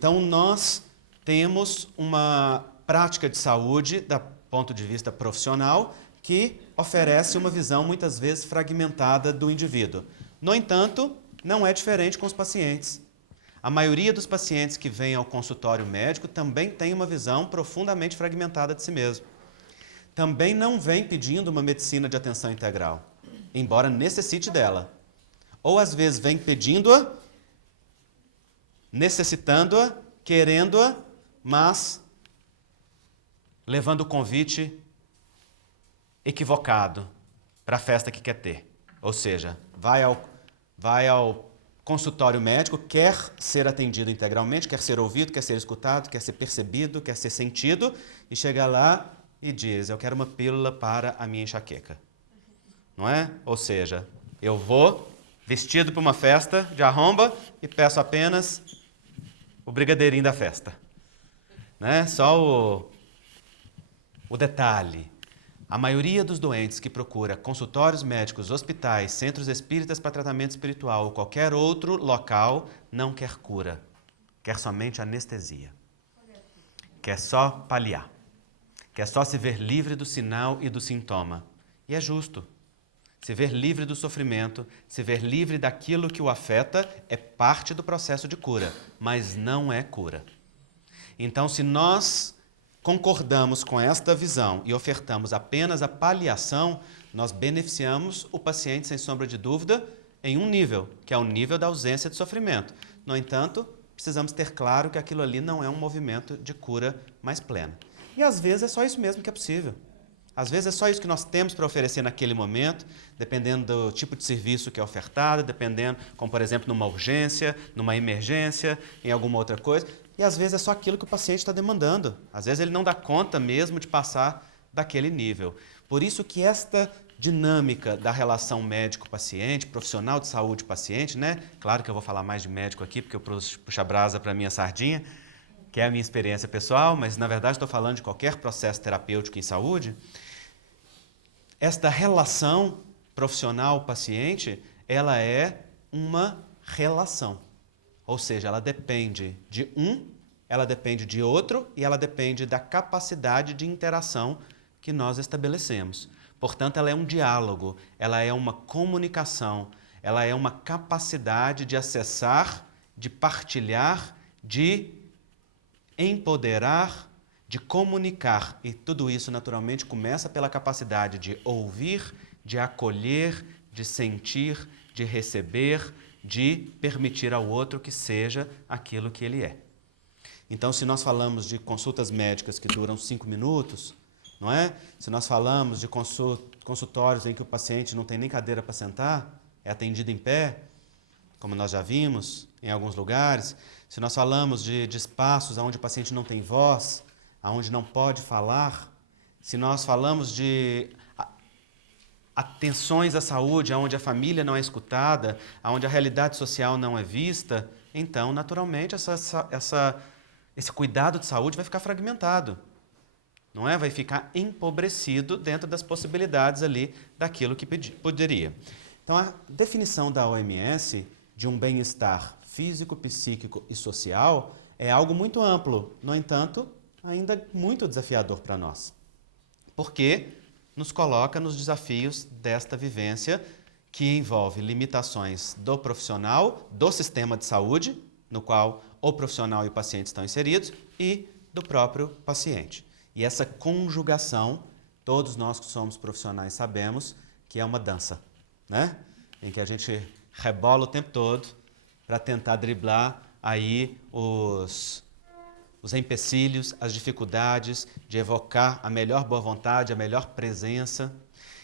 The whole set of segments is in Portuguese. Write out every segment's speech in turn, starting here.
Então, nós temos uma prática de saúde, do ponto de vista profissional, que oferece uma visão, muitas vezes, fragmentada do indivíduo. No entanto, não é diferente com os pacientes. A maioria dos pacientes que vêm ao consultório médico também tem uma visão profundamente fragmentada de si mesmo. Também não vem pedindo uma medicina de atenção integral, embora necessite dela. Ou às vezes vem pedindo-a, necessitando-a, querendo-a, mas levando o convite equivocado para a festa que quer ter. Ou seja, vai ao consultório médico, quer ser atendido integralmente, quer ser ouvido, quer ser escutado, quer ser percebido, quer ser sentido, e chega lá e diz, eu quero uma pílula para a minha enxaqueca. Não é? Ou seja, eu vou vestido para uma festa de arromba e peço apenas o brigadeirinho da festa. Né? Só o detalhe. A maioria dos doentes que procura consultórios médicos, hospitais, centros espíritas para tratamento espiritual ou qualquer outro local não quer cura. Quer somente anestesia. Quer só paliar. Quer só se ver livre do sinal e do sintoma. E é justo. Se ver livre do sofrimento, se ver livre daquilo que o afeta, é parte do processo de cura, mas não é cura. Então, se nós concordamos com esta visão e ofertamos apenas a paliação, nós beneficiamos o paciente, sem sombra de dúvida, em um nível, que é o nível da ausência de sofrimento. No entanto, precisamos ter claro que aquilo ali não é um movimento de cura mais plena. E às vezes é só isso mesmo que é possível. Às vezes é só isso que nós temos para oferecer naquele momento, dependendo do tipo de serviço que é ofertado, dependendo, como por exemplo, numa urgência, numa emergência, em alguma outra coisa. E às vezes é só aquilo que o paciente está demandando. Às vezes ele não dá conta mesmo de passar daquele nível. Por isso que esta dinâmica da relação médico-paciente, profissional de saúde-paciente, né? Claro que eu vou falar mais de médico aqui, porque eu puxo a brasa para a minha sardinha, que é a minha experiência pessoal, mas na verdade estou falando de qualquer processo terapêutico em saúde. Esta relação profissional-paciente, ela é uma relação. Ou seja, ela depende de um, ela depende de outro e ela depende da capacidade de interação que nós estabelecemos. Portanto, ela é um diálogo, ela é uma comunicação, ela é uma capacidade de acessar, de partilhar, de empoderar, de comunicar. E tudo isso, naturalmente, começa pela capacidade de ouvir, de acolher, de sentir, de receber, de permitir ao outro que seja aquilo que ele é. Então, se nós falamos de consultas médicas que duram 5 minutos, não é? Se nós falamos de consultórios em que o paciente não tem nem cadeira para sentar, é atendido em pé, como nós já vimos em alguns lugares, se nós falamos de espaços onde o paciente não tem voz, onde não pode falar, se nós falamos de atenções à saúde, onde a família não é escutada, onde a realidade social não é vista, então, naturalmente, esse cuidado de saúde vai ficar fragmentado, não é? Vai ficar empobrecido dentro das possibilidades ali daquilo que poderia. Então, a definição da OMS de um bem-estar físico, psíquico e social é algo muito amplo, no entanto, ainda muito desafiador para nós, porque nos coloca nos desafios desta vivência que envolve limitações do profissional, do sistema de saúde, no qual o profissional e o paciente estão inseridos, e do próprio paciente. E essa conjugação, todos nós que somos profissionais sabemos que é uma dança, né? Em que a gente rebola o tempo todo para tentar driblar aí os empecilhos, as dificuldades de evocar a melhor boa vontade, a melhor presença.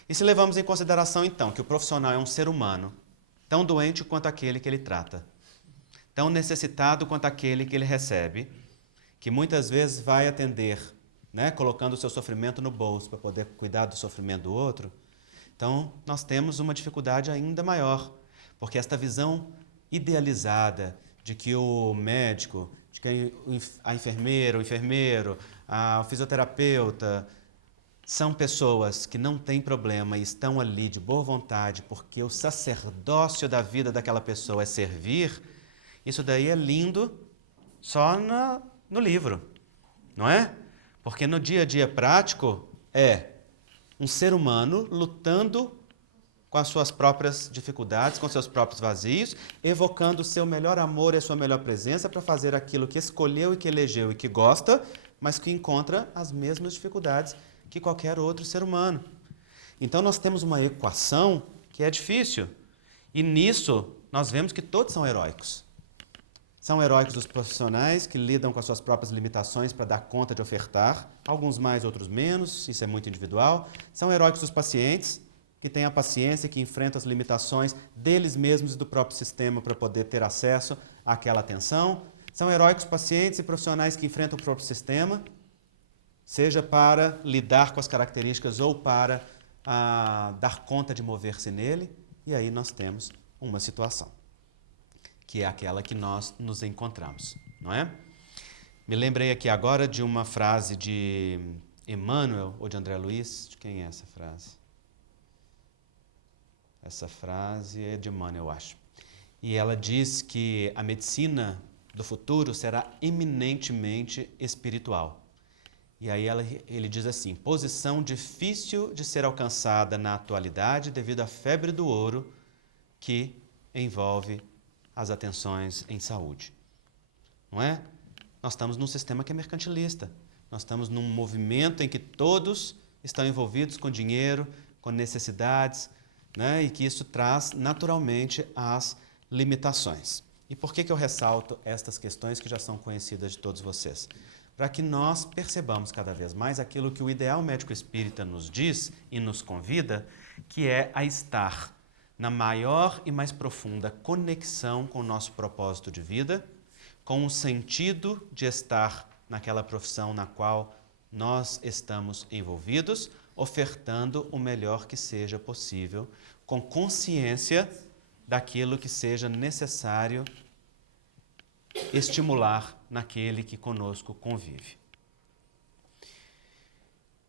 E se levamos em consideração, então, que o profissional é um ser humano, tão doente quanto aquele que ele trata, tão necessitado quanto aquele que ele recebe, que muitas vezes vai atender, né, colocando o seu sofrimento no bolso para poder cuidar do sofrimento do outro, então nós temos uma dificuldade ainda maior, porque esta visão idealizada de que o médico, de que a enfermeira, o enfermeiro, o fisioterapeuta são pessoas que não têm problema e estão ali de boa vontade porque o sacerdócio da vida daquela pessoa é servir, isso daí é lindo, só no livro, não é? Porque no dia a dia prático é um ser humano lutando com as suas próprias dificuldades, com seus próprios vazios, evocando o seu melhor amor e a sua melhor presença para fazer aquilo que escolheu e que elegeu e que gosta, mas que encontra as mesmas dificuldades que qualquer outro ser humano. Então nós temos uma equação que é difícil. E nisso nós vemos que todos são heróicos. São heróicos os profissionais que lidam com as suas próprias limitações para dar conta de ofertar, alguns mais, outros menos, isso é muito individual. São heróicos os pacientes, que têm a paciência, que enfrentam as limitações deles mesmos e do próprio sistema para poder ter acesso àquela atenção. São heróicos pacientes e profissionais que enfrentam o próprio sistema, seja para lidar com as características ou para dar conta de mover-se nele. E aí nós temos uma situação, que é aquela que nós nos encontramos, não é? Me lembrei aqui agora de uma frase de Emmanuel, ou de André Luiz. De quem é essa frase? Essa frase é de Emmanuel, eu acho. E ela diz que a medicina do futuro será eminentemente espiritual. E aí ele diz assim: posição difícil de ser alcançada na atualidade devido à febre do ouro que envolve as atenções em saúde. Não é? Nós estamos num sistema que é mercantilista. Nós estamos num movimento em que todos estão envolvidos com dinheiro, com necessidades, né? E que isso traz naturalmente as limitações. E por que eu ressalto estas questões que já são conhecidas de todos vocês? Para que nós percebamos cada vez mais aquilo que o ideal médico espírita nos diz e nos convida, que é a estar na maior e mais profunda conexão com o nosso propósito de vida, com o sentido de estar naquela profissão na qual nós estamos envolvidos, ofertando o melhor que seja possível, com consciência daquilo que seja necessário estimular naquele que conosco convive.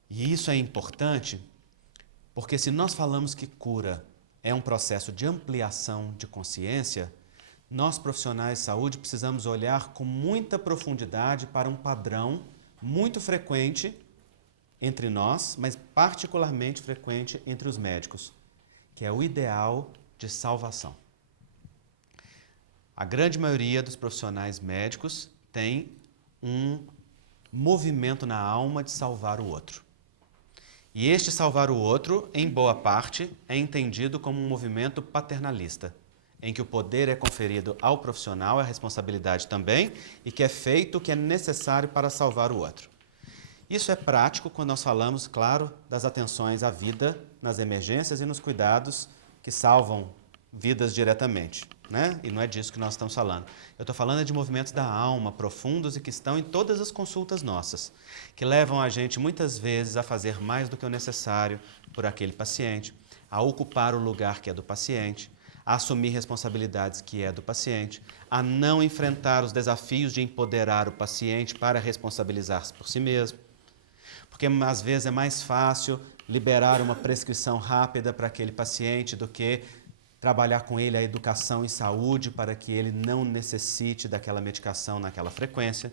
E isso é importante porque se nós falamos que cura é um processo de ampliação de consciência, nós profissionais de saúde precisamos olhar com muita profundidade para um padrão muito frequente entre nós, mas particularmente frequente entre os médicos, que é o ideal de salvação. A grande maioria dos profissionais médicos tem um movimento na alma de salvar o outro. E este salvar o outro, em boa parte, é entendido como um movimento paternalista, em que o poder é conferido ao profissional, a responsabilidade também, e que é feito o que é necessário para salvar o outro. Isso é prático quando nós falamos, claro, das atenções à vida, nas emergências e nos cuidados que salvam vidas diretamente, né? E não é disso que nós estamos falando. Eu estou falando de movimentos da alma profundos e que estão em todas as consultas nossas, que levam a gente muitas vezes a fazer mais do que o necessário por aquele paciente, a ocupar o lugar que é do paciente, a assumir responsabilidades que é do paciente, a não enfrentar os desafios de empoderar o paciente para responsabilizar-se por si mesmo. Porque às vezes é mais fácil liberar uma prescrição rápida para aquele paciente do que trabalhar com ele a educação em saúde para que ele não necessite daquela medicação naquela frequência,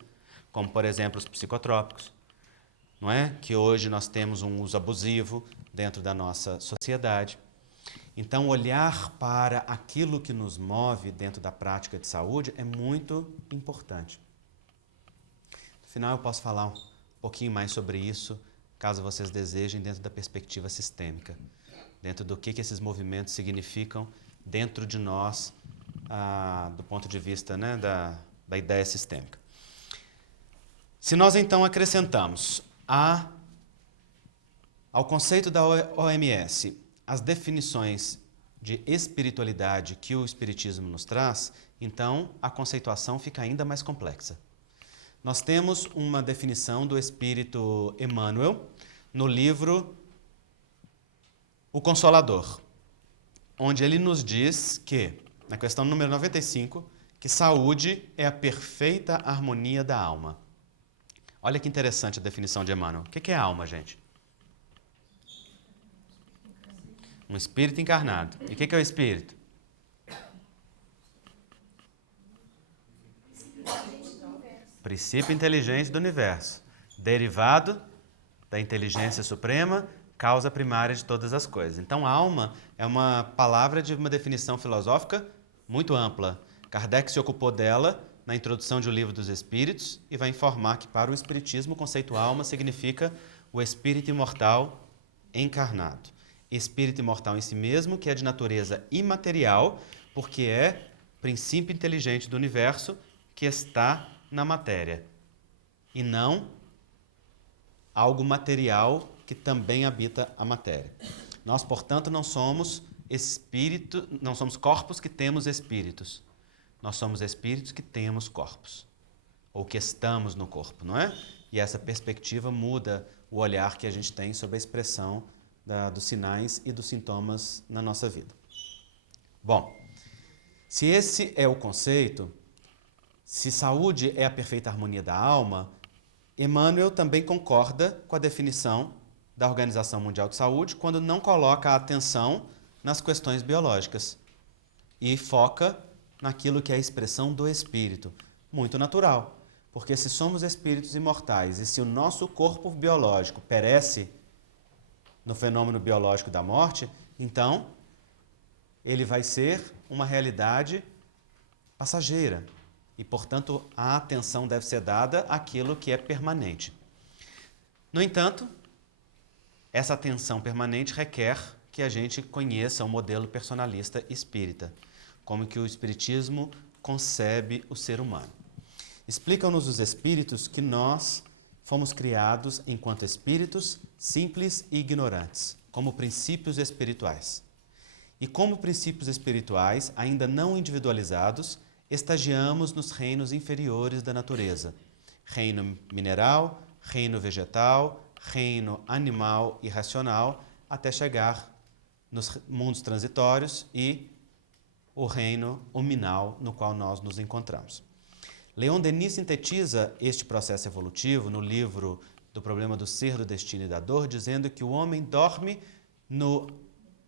como, por exemplo, os psicotrópicos, não é? Que hoje nós temos um uso abusivo dentro da nossa sociedade. Então, olhar para aquilo que nos move dentro da prática de saúde é muito importante. No final, eu posso falar um pouquinho mais sobre isso, caso vocês desejem, dentro da perspectiva sistêmica, dentro do que esses movimentos significam dentro de nós, do ponto de vista, né, da ideia sistêmica. Se nós, então, acrescentamos ao conceito da OMS as definições de espiritualidade que o Espiritismo nos traz, então a conceituação fica ainda mais complexa. Nós temos uma definição do Espírito Emmanuel no livro O Consolador, onde ele nos diz que, na questão número 95, que saúde é a perfeita harmonia da alma. Olha que interessante a definição de Emmanuel. O que é alma, gente? Um espírito encarnado. E o que é o espírito? Princípio inteligente do universo. Derivado da inteligência suprema, causa primária de todas as coisas. Então, alma é uma palavra de uma definição filosófica muito ampla. Kardec se ocupou dela na introdução de O Livro dos Espíritos e vai informar que, para o Espiritismo, o conceito alma significa o espírito imortal encarnado. Espírito imortal em si mesmo, que é de natureza imaterial, porque é princípio inteligente do universo que está na matéria, e não algo material que também habita a matéria. Nós, portanto, não somos corpos que temos espíritos. Nós somos espíritos que temos corpos, ou que estamos no corpo, não é? E essa perspectiva muda o olhar que a gente tem sobre a expressão dos sinais e dos sintomas na nossa vida. Bom, se esse é o conceito, se saúde é a perfeita harmonia da alma, Emmanuel também concorda com a definição da Organização Mundial de Saúde quando não coloca a atenção nas questões biológicas e foca naquilo que é a expressão do espírito. Muito natural, porque se somos espíritos imortais e se o nosso corpo biológico perece no fenômeno biológico da morte, então ele vai ser uma realidade passageira e, portanto, a atenção deve ser dada àquilo que é permanente. No entanto, essa atenção permanente requer que a gente conheça o modelo personalista espírita, como que o espiritismo concebe o ser humano. Explicam-nos os espíritos que nós fomos criados enquanto espíritos simples e ignorantes, como princípios espirituais. E como princípios espirituais, ainda não individualizados, estagiamos nos reinos inferiores da natureza. Reino mineral, reino vegetal, reino animal e racional, até chegar nos mundos transitórios e o reino hominal no qual nós nos encontramos. Leon Denis sintetiza este processo evolutivo no livro do Problema do Ser, do Destino e da Dor, dizendo que o homem dorme no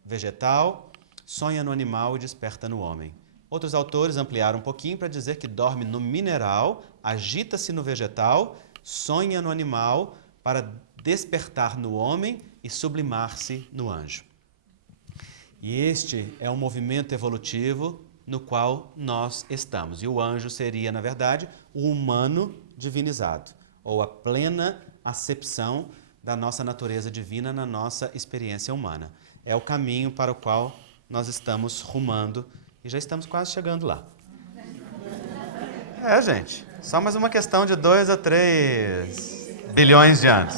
vegetal, sonha no animal e desperta no homem. Outros autores ampliaram um pouquinho para dizer que dorme no mineral, agita-se no vegetal, sonha no animal para despertar no homem e sublimar-se no anjo. E este é um movimento evolutivo no qual nós estamos. E o anjo seria, na verdade, o humano divinizado, ou a plena acepção da nossa natureza divina na nossa experiência humana. É o caminho para o qual nós estamos rumando e já estamos quase chegando lá. Gente, só mais uma questão de 2 a 3 bilhões de anos.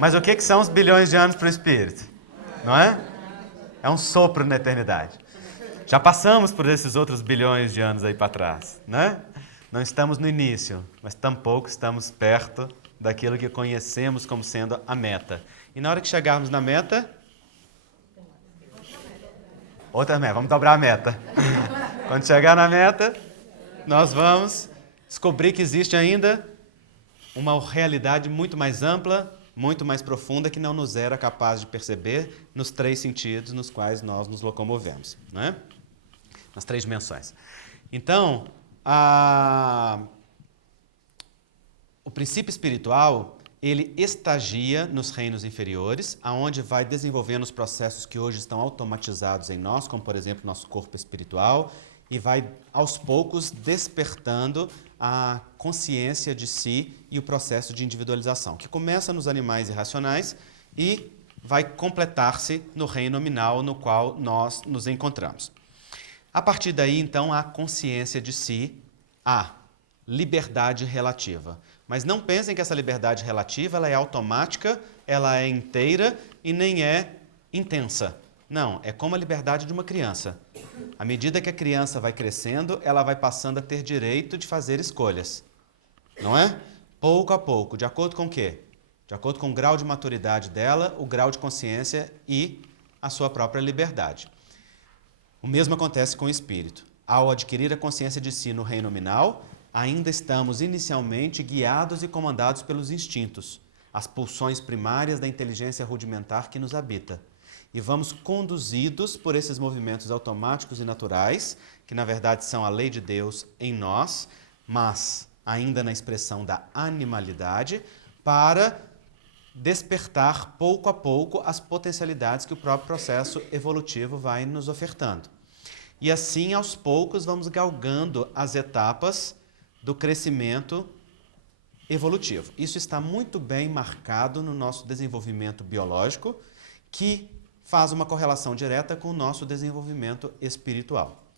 Mas o que são os bilhões de anos para o espírito? Não é? É um sopro na eternidade. Já passamos por esses outros bilhões de anos aí para trás, né? Não estamos no início, mas tampouco estamos perto daquilo que conhecemos como sendo a meta. E na hora que chegarmos na meta, outra meta, vamos dobrar a meta. Quando chegar na meta, nós vamos descobrir que existe ainda uma realidade muito mais ampla, muito mais profunda, que não nos era capaz de perceber nos 3 sentidos nos quais nós nos locomovemos, né? Nas 3 dimensões. Então, o princípio espiritual, ele estagia nos reinos inferiores, aonde vai desenvolvendo os processos que hoje estão automatizados em nós, como, por exemplo, nosso corpo espiritual, e vai, aos poucos, despertando a consciência de si e o processo de individualização, que começa nos animais irracionais e vai completar-se no reino nominal no qual nós nos encontramos. A partir daí, então, a consciência de si, a liberdade relativa. Mas não pensem que essa liberdade relativa ela é automática, ela é inteira e nem é intensa. Não, é como a liberdade de uma criança. À medida que a criança vai crescendo, ela vai passando a ter direito de fazer escolhas. Não é? Pouco a pouco. De acordo com o quê? De acordo com o grau de maturidade dela, o grau de consciência e a sua própria liberdade. O mesmo acontece com o espírito. Ao adquirir a consciência de si no reino nominal, ainda estamos inicialmente guiados e comandados pelos instintos, as pulsões primárias da inteligência rudimentar que nos habita. E vamos conduzidos por esses movimentos automáticos e naturais, que na verdade são a lei de Deus em nós, mas ainda na expressão da animalidade, para despertar pouco a pouco as potencialidades que o próprio processo evolutivo vai nos ofertando. E assim, aos poucos, vamos galgando as etapas do crescimento evolutivo. Isso está muito bem marcado no nosso desenvolvimento biológico, que faz uma correlação direta com o nosso desenvolvimento espiritual.